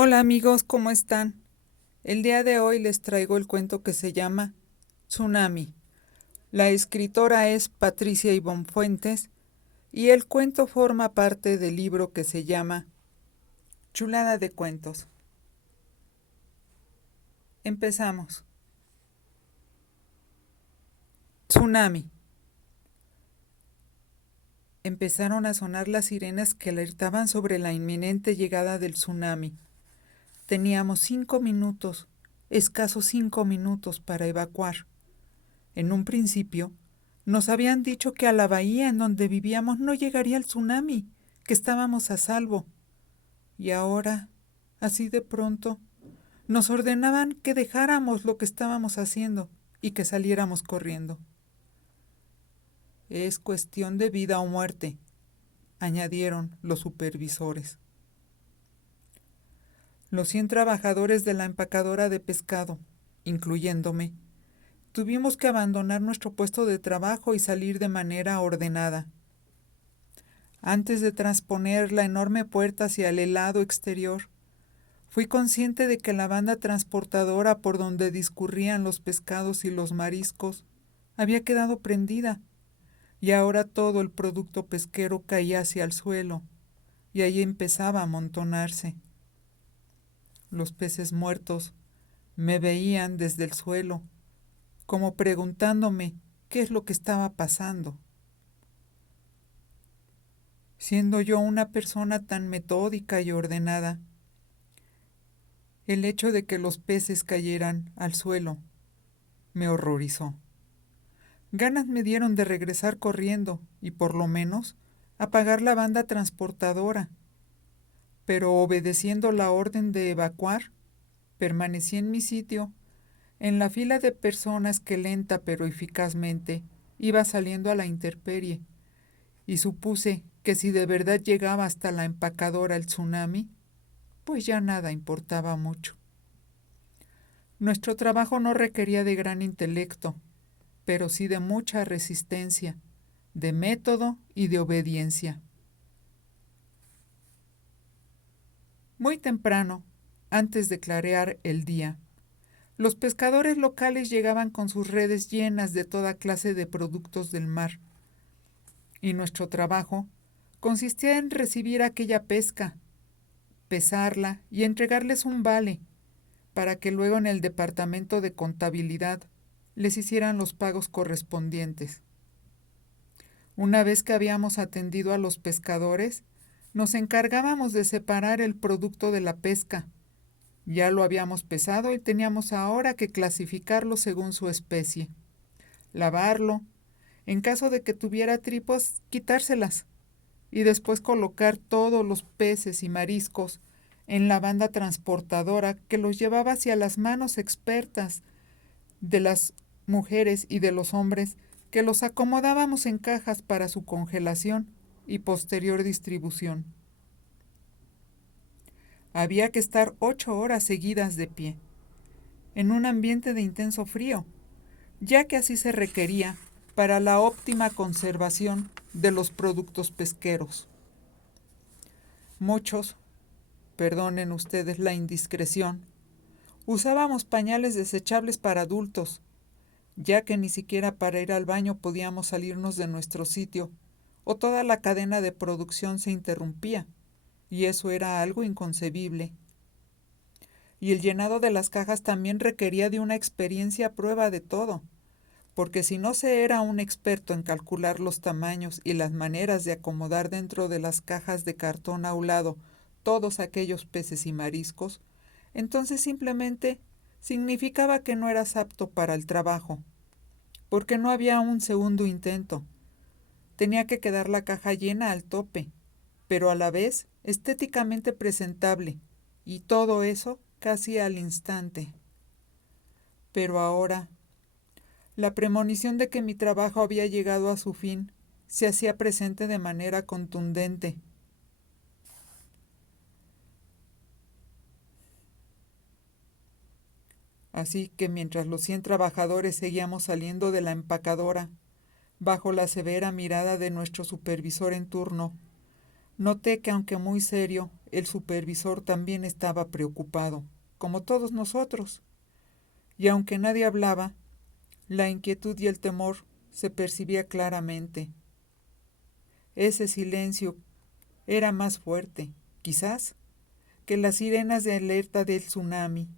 Hola amigos, ¿cómo están? El día de hoy les traigo el cuento que se llama Tsunami. La escritora es Patricia Ivonne Fuentes y el cuento forma parte del libro que se llama Chulada de Cuentos. Empezamos. Tsunami. Empezaron a sonar las sirenas que alertaban sobre la inminente llegada del tsunami. Teníamos 5 minutos, escasos 5 minutos para evacuar. En un principio, nos habían dicho que a la bahía en donde vivíamos no llegaría el tsunami, que estábamos a salvo. Y ahora, así de pronto, nos ordenaban que dejáramos lo que estábamos haciendo y que saliéramos corriendo. Es cuestión de vida o muerte, añadieron los supervisores. Los 100 trabajadores de la empacadora de pescado, incluyéndome, tuvimos que abandonar nuestro puesto de trabajo y salir de manera ordenada. Antes de transponer la enorme puerta hacia el helado exterior, fui consciente de que la banda transportadora por donde discurrían los pescados y los mariscos había quedado prendida, y ahora todo el producto pesquero caía hacia el suelo, y ahí empezaba a amontonarse. Los peces muertos me veían desde el suelo, como preguntándome qué es lo que estaba pasando. Siendo yo una persona tan metódica y ordenada, el hecho de que los peces cayeran al suelo me horrorizó. Ganas me dieron de regresar corriendo y por lo menos apagar la banda transportadora, pero obedeciendo la orden de evacuar, permanecí en mi sitio, en la fila de personas que lenta pero eficazmente iba saliendo a la intemperie, y supuse que si de verdad llegaba hasta la empacadora el tsunami, pues ya nada importaba mucho. Nuestro trabajo no requería de gran intelecto, pero sí de mucha resistencia, de método y de obediencia. Muy temprano, antes de clarear el día, los pescadores locales llegaban con sus redes llenas de toda clase de productos del mar, y nuestro trabajo consistía en recibir aquella pesca, pesarla y entregarles un vale, para que luego en el departamento de contabilidad les hicieran los pagos correspondientes. Una vez que habíamos atendido a los pescadores, nos encargábamos de separar el producto de la pesca. Ya lo habíamos pesado y teníamos ahora que clasificarlo según su especie, lavarlo, en caso de que tuviera tripas, quitárselas, y después colocar todos los peces y mariscos en la banda transportadora que los llevaba hacia las manos expertas de las mujeres y de los hombres que los acomodábamos en cajas para su congelación y posterior distribución. Había que estar 8 horas seguidas de pie, en un ambiente de intenso frío, ya que así se requería para la óptima conservación de los productos pesqueros. Muchos, perdonen ustedes la indiscreción, usábamos pañales desechables para adultos, ya que ni siquiera para ir al baño podíamos salirnos de nuestro sitio, o toda la cadena de producción se interrumpía, y eso era algo inconcebible. Y el llenado de las cajas también requería de una experiencia a prueba de todo, porque si no se era un experto en calcular los tamaños y las maneras de acomodar dentro de las cajas de cartón aulado todos aquellos peces y mariscos, entonces simplemente significaba que no eras apto para el trabajo, porque no había un segundo intento. Tenía que quedar la caja llena al tope, pero a la vez estéticamente presentable, y todo eso casi al instante. Pero ahora, la premonición de que mi trabajo había llegado a su fin se hacía presente de manera contundente. Así que mientras los 100 trabajadores seguíamos saliendo de la empacadora, bajo la severa mirada de nuestro supervisor en turno, Noté que, aunque muy serio, el supervisor también estaba preocupado, como todos nosotros, y aunque nadie hablaba, la inquietud y el temor se percibía claramente. Ese silencio era más fuerte, quizás, que las sirenas de alerta del tsunami,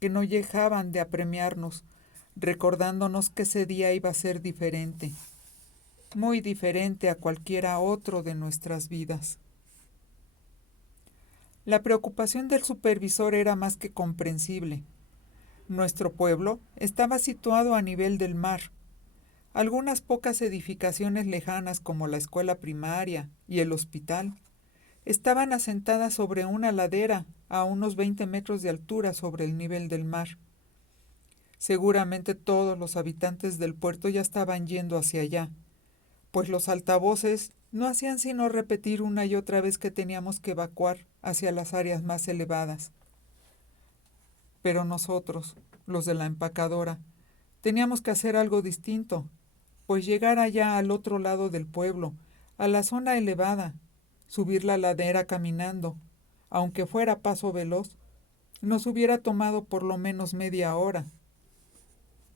que no dejaban de apremiarnos, recordándonos que ese día iba a ser diferente, muy diferente a cualquiera otro de nuestras vidas. La preocupación del supervisor era más que comprensible. Nuestro pueblo estaba situado a nivel del mar. Algunas pocas edificaciones lejanas, como la escuela primaria y el hospital, estaban asentadas sobre una ladera a unos 20 metros de altura sobre el nivel del mar. Seguramente todos los habitantes del puerto ya estaban yendo hacia allá, pues los altavoces no hacían sino repetir una y otra vez que teníamos que evacuar hacia las áreas más elevadas. Pero nosotros, los de la empacadora, teníamos que hacer algo distinto, pues llegar allá al otro lado del pueblo, a la zona elevada, subir la ladera caminando, aunque fuera a paso veloz, nos hubiera tomado por lo menos media hora.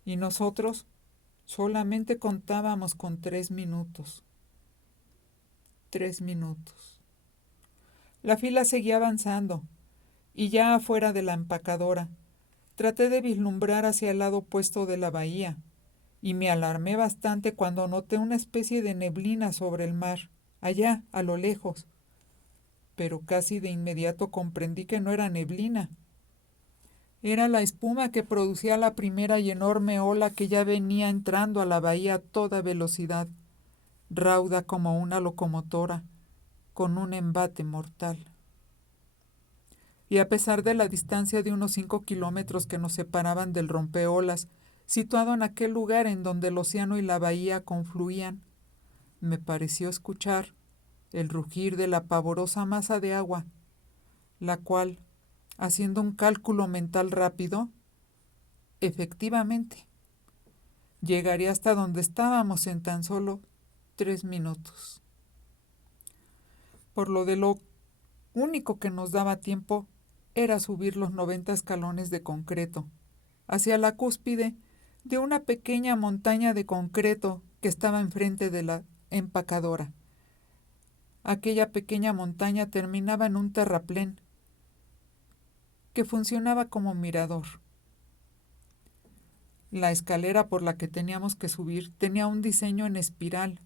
Y nosotros solamente contábamos con 3 minutos. 3 minutos. La fila seguía avanzando, y ya afuera de la empacadora, traté de vislumbrar hacia el lado opuesto de la bahía, y me alarmé bastante cuando noté una especie de neblina sobre el mar, allá, a lo lejos. Pero casi de inmediato comprendí que no era neblina. Era la espuma que producía la primera y enorme ola que ya venía entrando a la bahía a toda velocidad, rauda como una locomotora, con un embate mortal. Y a pesar de la distancia de unos 5 kilómetros que nos separaban del rompeolas, situado en aquel lugar en donde el océano y la bahía confluían, me pareció escuchar el rugir de la pavorosa masa de agua, la cual, haciendo un cálculo mental rápido, efectivamente, llegaría hasta donde estábamos en tan solo 3 minutos. Por lo único que nos daba tiempo era subir los 90 escalones de concreto, hacia la cúspide de una pequeña montaña de concreto que estaba enfrente de la empacadora. Aquella pequeña montaña terminaba en un terraplén que funcionaba como mirador. La escalera por la que teníamos que subir tenía un diseño en espiral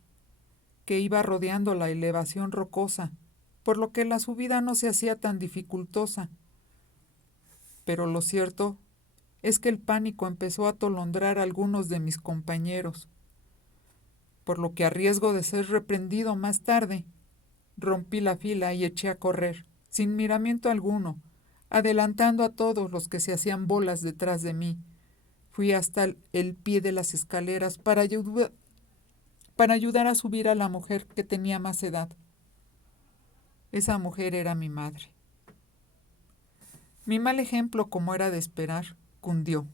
que iba rodeando la elevación rocosa, por lo que la subida no se hacía tan dificultosa. Pero lo cierto es que el pánico empezó a atolondrar a algunos de mis compañeros, por lo que, a riesgo de ser reprendido más tarde, rompí la fila y eché a correr, sin miramiento alguno, adelantando a todos los que se hacían bolas detrás de mí. Fui hasta el pie de las escaleras para ayudar a subir a la mujer que tenía más edad. Esa mujer era mi madre. Mi mal ejemplo, como era de esperar, cundió,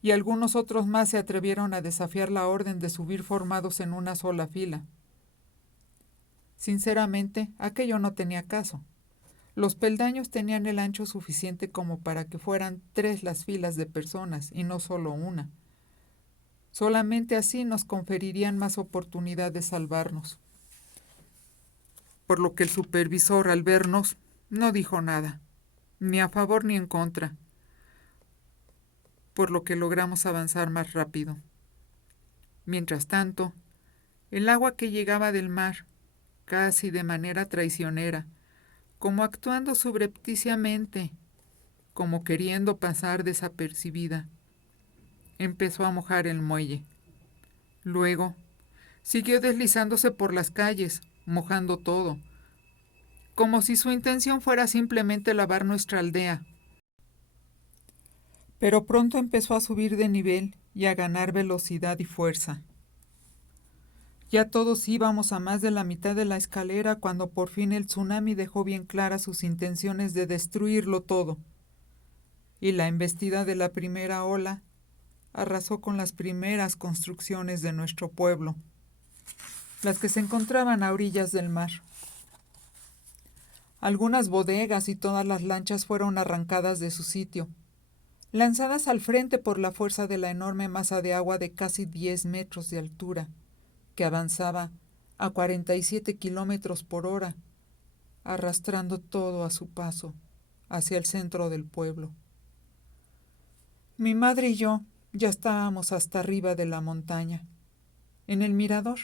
y algunos otros más se atrevieron a desafiar la orden de subir formados en una sola fila. Sinceramente, aquello no tenía caso. Los peldaños tenían el ancho suficiente como para que fueran 3 las filas de personas y no solo una. Solamente así nos conferirían más oportunidad de salvarnos. Por lo que el supervisor, al vernos, no dijo nada, ni a favor ni en contra, por lo que logramos avanzar más rápido. Mientras tanto, el agua que llegaba del mar, casi de manera traicionera, como actuando subrepticiamente, como queriendo pasar desapercibida, empezó a mojar el muelle. Luego, siguió deslizándose por las calles, mojando todo, como si su intención fuera simplemente lavar nuestra aldea. Pero pronto empezó a subir de nivel y a ganar velocidad y fuerza. Ya todos íbamos a más de la mitad de la escalera cuando por fin el tsunami dejó bien claras sus intenciones de destruirlo todo. Y la embestida de la primera ola arrasó con las primeras construcciones de nuestro pueblo, las que se encontraban a orillas del mar. Algunas bodegas y todas las lanchas fueron arrancadas de su sitio, lanzadas al frente por la fuerza de la enorme masa de agua de casi 10 metros de altura, que avanzaba a 47 kilómetros por hora, arrastrando todo a su paso hacia el centro del pueblo. Mi madre y yo ya estábamos hasta arriba de la montaña, en el mirador,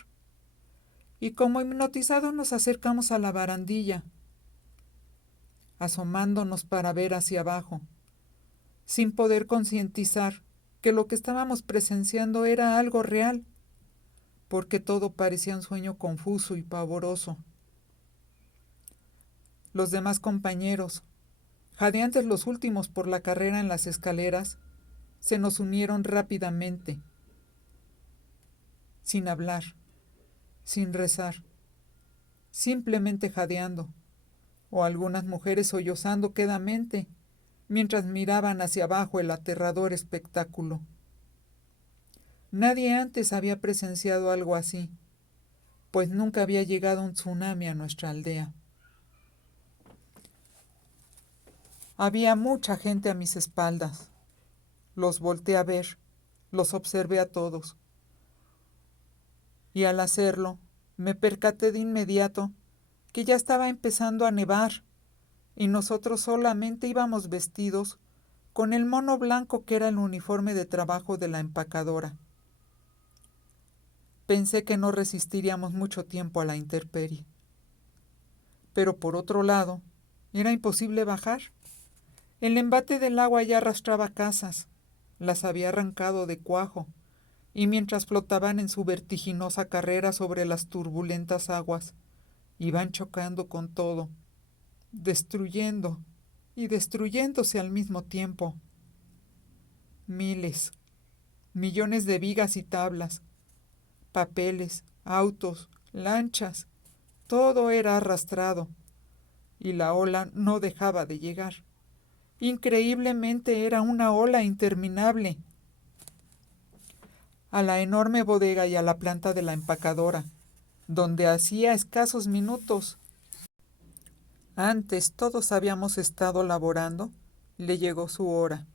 y como hipnotizados nos acercamos a la barandilla, asomándonos para ver hacia abajo, sin poder concientizar que lo que estábamos presenciando era algo real, porque todo parecía un sueño confuso y pavoroso. Los demás compañeros, jadeantes los últimos por la carrera en las escaleras, se nos unieron rápidamente, sin hablar, sin rezar, simplemente jadeando, o algunas mujeres sollozando quedamente, mientras miraban hacia abajo el aterrador espectáculo. Nadie antes había presenciado algo así, pues nunca había llegado un tsunami a nuestra aldea. Había mucha gente a mis espaldas. Los volteé a ver, los observé a todos. Y al hacerlo, me percaté de inmediato que ya estaba empezando a nevar, y nosotros solamente íbamos vestidos con el mono blanco que era el uniforme de trabajo de la empacadora. Pensé que no resistiríamos mucho tiempo a la intemperie. Pero por otro lado, era imposible bajar. El embate del agua ya arrastraba casas, las había arrancado de cuajo, y mientras flotaban en su vertiginosa carrera sobre las turbulentas aguas, iban chocando con todo, destruyendo y destruyéndose al mismo tiempo. Miles, millones de vigas y tablas, papeles, autos, lanchas, todo era arrastrado, y la ola no dejaba de llegar. Increíblemente era una ola interminable. A la enorme bodega y a la planta de la empacadora, donde hacía escasos minutos antes todos habíamos estado laborando, le llegó su hora.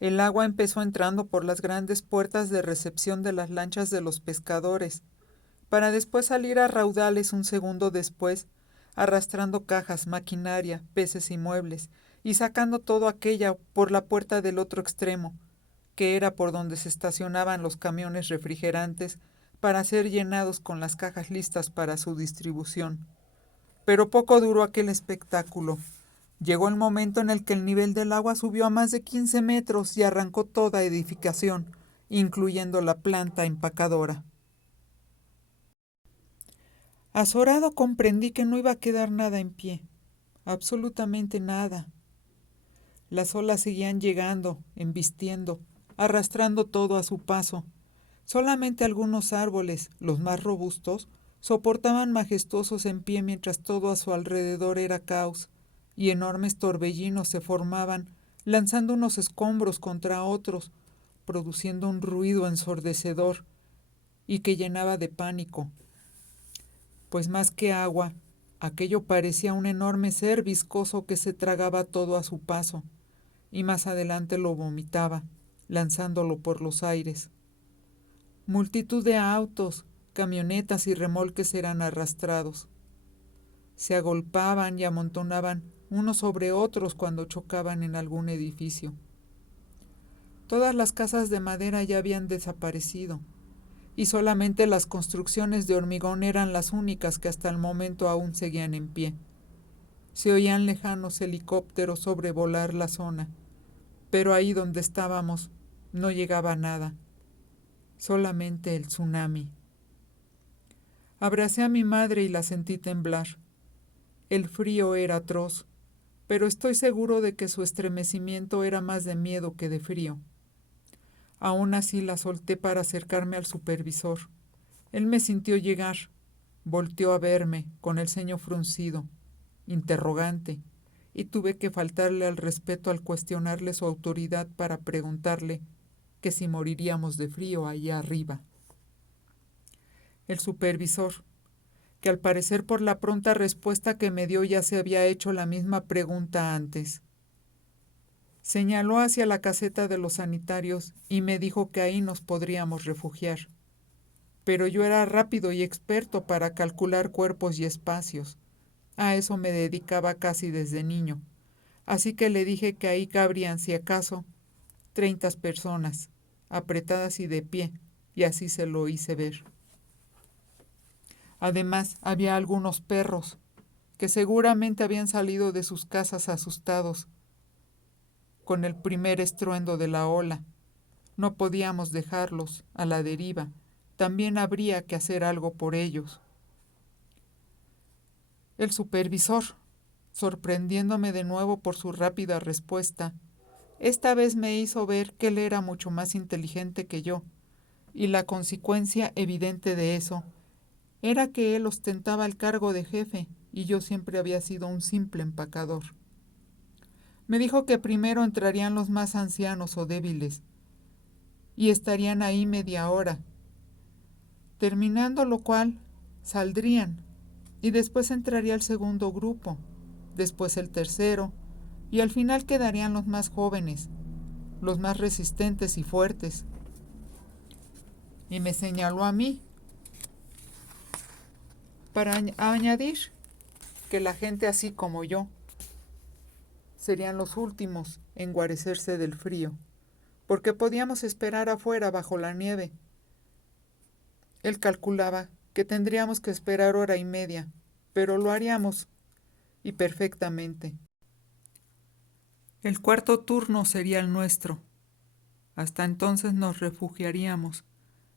El agua empezó entrando por las grandes puertas de recepción de las lanchas de los pescadores, para después salir a raudales un segundo después, arrastrando cajas, maquinaria, peces y muebles, y sacando todo aquello por la puerta del otro extremo, que era por donde se estacionaban los camiones refrigerantes para ser llenados con las cajas listas para su distribución. Pero poco duró aquel espectáculo. Llegó el momento en el que el nivel del agua subió a más de 15 metros y arrancó toda edificación, incluyendo la planta empacadora. Azorado comprendí que no iba a quedar nada en pie, absolutamente nada. Las olas seguían llegando, embistiendo, arrastrando todo a su paso. Solamente algunos árboles, los más robustos, soportaban majestuosos en pie mientras todo a su alrededor era caos, y enormes torbellinos se formaban, lanzando unos escombros contra otros, produciendo un ruido ensordecedor y que llenaba de pánico. Pues más que agua, aquello parecía un enorme ser viscoso que se tragaba todo a su paso, y más adelante lo vomitaba, lanzándolo por los aires. Multitud de autos, camionetas y remolques eran arrastrados. Se agolpaban y amontonaban unos sobre otros cuando chocaban en algún edificio. Todas las casas de madera ya habían desaparecido, y solamente las construcciones de hormigón eran las únicas que hasta el momento aún seguían en pie. Se oían lejanos helicópteros sobrevolar la zona, pero ahí donde estábamos no llegaba nada, solamente el tsunami. Abracé a mi madre y la sentí temblar. El frío era atroz, pero estoy seguro de que su estremecimiento era más de miedo que de frío. Aún así la solté para acercarme al supervisor. Él me sintió llegar, volteó a verme con el ceño fruncido, interrogante, y tuve que faltarle al respeto al cuestionarle su autoridad para preguntarle que si moriríamos de frío allá arriba. El supervisor, que al parecer por la pronta respuesta que me dio ya se había hecho la misma pregunta antes. Señaló hacia la caseta de los sanitarios y me dijo que ahí nos podríamos refugiar. Pero yo era rápido y experto para calcular cuerpos y espacios. A eso me dedicaba casi desde niño. Así que le dije que ahí cabrían, si acaso, 30 personas, apretadas y de pie, y así se lo hice ver. Además, había algunos perros, que seguramente habían salido de sus casas asustados con el primer estruendo de la ola. No podíamos dejarlos a la deriva. También habría que hacer algo por ellos. El supervisor, sorprendiéndome de nuevo por su rápida respuesta, esta vez me hizo ver que él era mucho más inteligente que yo, y la consecuencia evidente de eso era que él ostentaba el cargo de jefe y yo siempre había sido un simple empacador. Me dijo que primero entrarían los más ancianos o débiles y estarían ahí media hora, terminando lo cual saldrían y después entraría el segundo grupo, después el tercero y al final quedarían los más jóvenes, los más resistentes y fuertes. Y me señaló a mí para añadir que la gente así como yo serían los últimos en guarecerse del frío, porque podíamos esperar afuera bajo la nieve. Él calculaba que tendríamos que esperar hora y media, pero lo haríamos, y perfectamente. El cuarto turno sería el nuestro. Hasta entonces nos refugiaríamos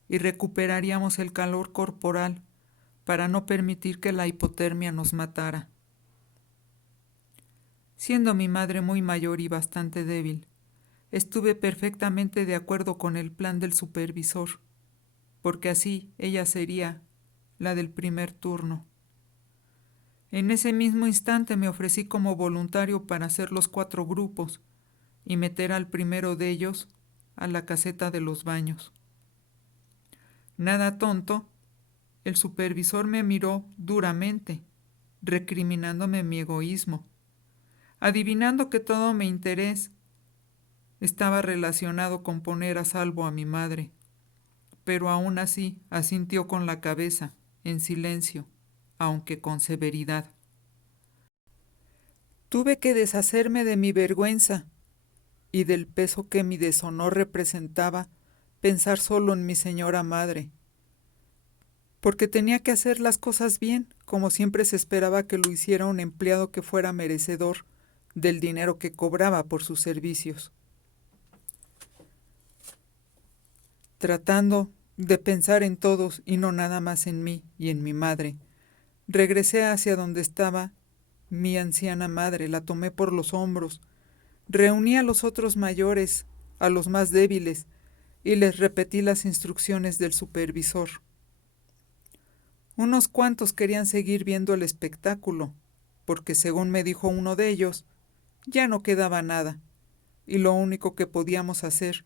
y recuperaríamos el calor corporal para no permitir que la hipotermia nos matara. Siendo mi madre muy mayor y bastante débil, estuve perfectamente de acuerdo con el plan del supervisor, porque así ella sería la del primer turno. En ese mismo instante me ofrecí como voluntario para hacer los 4 grupos y meter al primero de ellos a la caseta de los baños. Nada tonto, el supervisor me miró duramente, recriminándome mi egoísmo, adivinando que todo mi interés estaba relacionado con poner a salvo a mi madre, pero aún así asintió con la cabeza, en silencio, aunque con severidad. Tuve que deshacerme de mi vergüenza y del peso que mi deshonor representaba pensar solo en mi señora madre, porque tenía que hacer las cosas bien, como siempre se esperaba que lo hiciera un empleado que fuera merecedor del dinero que cobraba por sus servicios. Tratando de pensar en todos y no nada más en mí y en mi madre, regresé hacia donde estaba mi anciana madre, la tomé por los hombros, reuní a los otros mayores, a los más débiles, y les repetí las instrucciones del supervisor. Unos cuantos querían seguir viendo el espectáculo, porque según me dijo uno de ellos, ya no quedaba nada, y lo único que podíamos hacer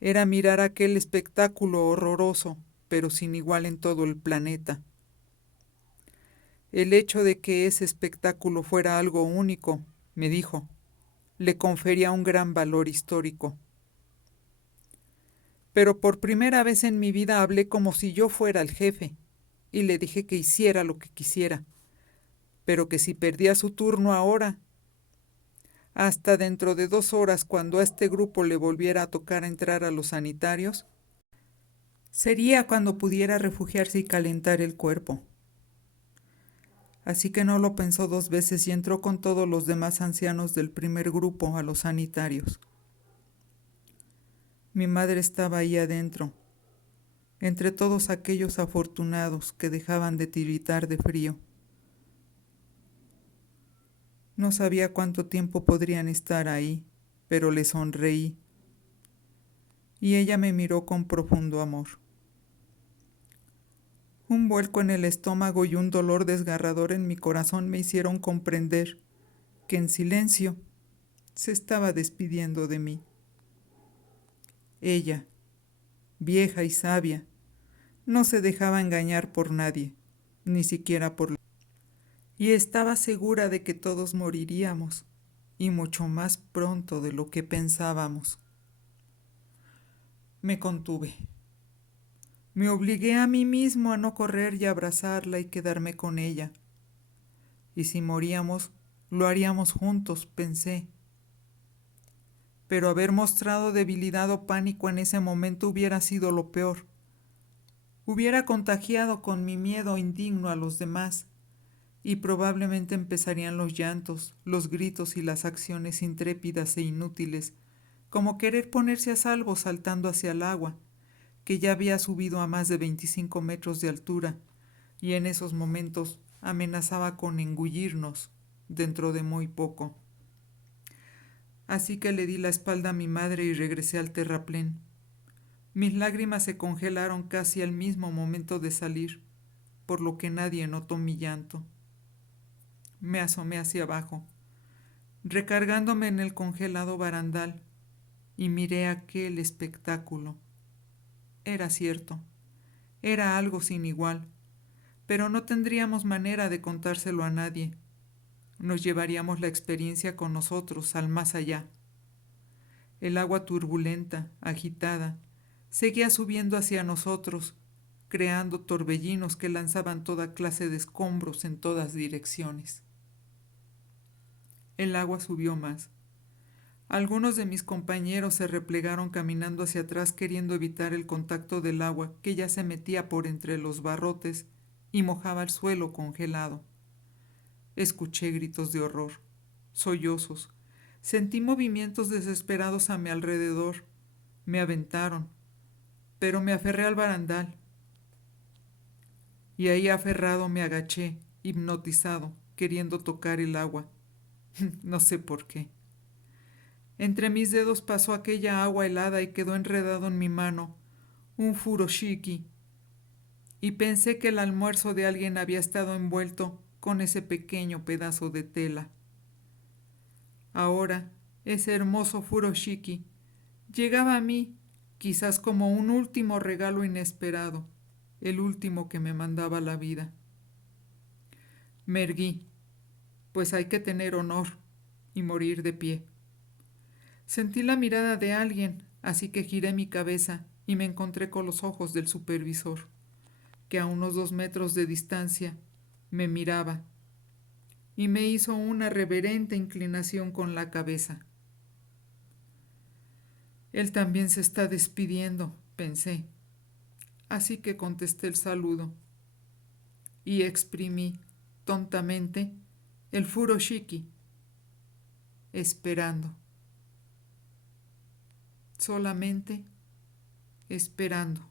era mirar aquel espectáculo horroroso, pero sin igual en todo el planeta. El hecho de que ese espectáculo fuera algo único, me dijo, le confería un gran valor histórico. Pero por primera vez en mi vida hablé como si yo fuera el jefe, y le dije que hiciera lo que quisiera, pero que si perdía su turno ahora, hasta dentro de 2 horas, cuando a este grupo le volviera a tocar entrar a los sanitarios, sería cuando pudiera refugiarse y calentar el cuerpo. Así que no lo pensó 2 veces y entró con todos los demás ancianos del primer grupo a los sanitarios. Mi madre estaba ahí adentro, entre todos aquellos afortunados que dejaban de tiritar de frío. No sabía cuánto tiempo podrían estar ahí, pero le sonreí, y ella me miró con profundo amor. Un vuelco en el estómago y un dolor desgarrador en mi corazón me hicieron comprender que en silencio se estaba despidiendo de mí. Ella, vieja y sabia, no se dejaba engañar por nadie, ni siquiera por la... Y estaba segura de que todos moriríamos, y mucho más pronto de lo que pensábamos. Me contuve. Me obligué a mí mismo a no correr y abrazarla y quedarme con ella. Y si moríamos, lo haríamos juntos, pensé. Pero haber mostrado debilidad o pánico en ese momento hubiera sido lo peor. Hubiera contagiado con mi miedo indigno a los demás, y probablemente empezarían los llantos, los gritos y las acciones intrépidas e inútiles, como querer ponerse a salvo saltando hacia el agua, que ya había subido a más de 25 metros de altura, y en esos momentos amenazaba con engullirnos dentro de muy poco. Así que le di la espalda a mi madre y regresé al terraplén. Mis lágrimas se congelaron casi al mismo momento de salir, por lo que nadie notó mi llanto. Me asomé hacia abajo, recargándome en el congelado barandal, y miré aquel espectáculo. Era cierto, era algo sin igual, pero no tendríamos manera de contárselo a nadie. Nos llevaríamos la experiencia con nosotros al más allá. El agua turbulenta, agitada, seguía subiendo hacia nosotros, creando torbellinos que lanzaban toda clase de escombros en todas direcciones. El agua subió más. Algunos de mis compañeros se replegaron caminando hacia atrás queriendo evitar el contacto del agua que ya se metía por entre los barrotes y mojaba el suelo congelado. Escuché gritos de horror, sollozos, sentí movimientos desesperados a mi alrededor. Me aventaron, pero me aferré al barandal. Y ahí aferrado me agaché, hipnotizado, queriendo tocar el agua. No sé por qué. Entre mis dedos pasó aquella agua helada y quedó enredado en mi mano un furoshiki, y pensé que el almuerzo de alguien había estado envuelto con ese pequeño pedazo de tela. Ahora, ese hermoso furoshiki llegaba a mí, quizás como un último regalo inesperado, el último que me mandaba la vida. Me erguí, pues hay que tener honor y morir de pie. Sentí la mirada de alguien, así que giré mi cabeza y me encontré con los ojos del supervisor, que a unos 2 metros de distancia me miraba y me hizo una reverente inclinación con la cabeza. Él también se está despidiendo, pensé, así que contesté el saludo y exprimí tontamente el furoshiki, esperando, solamente esperando.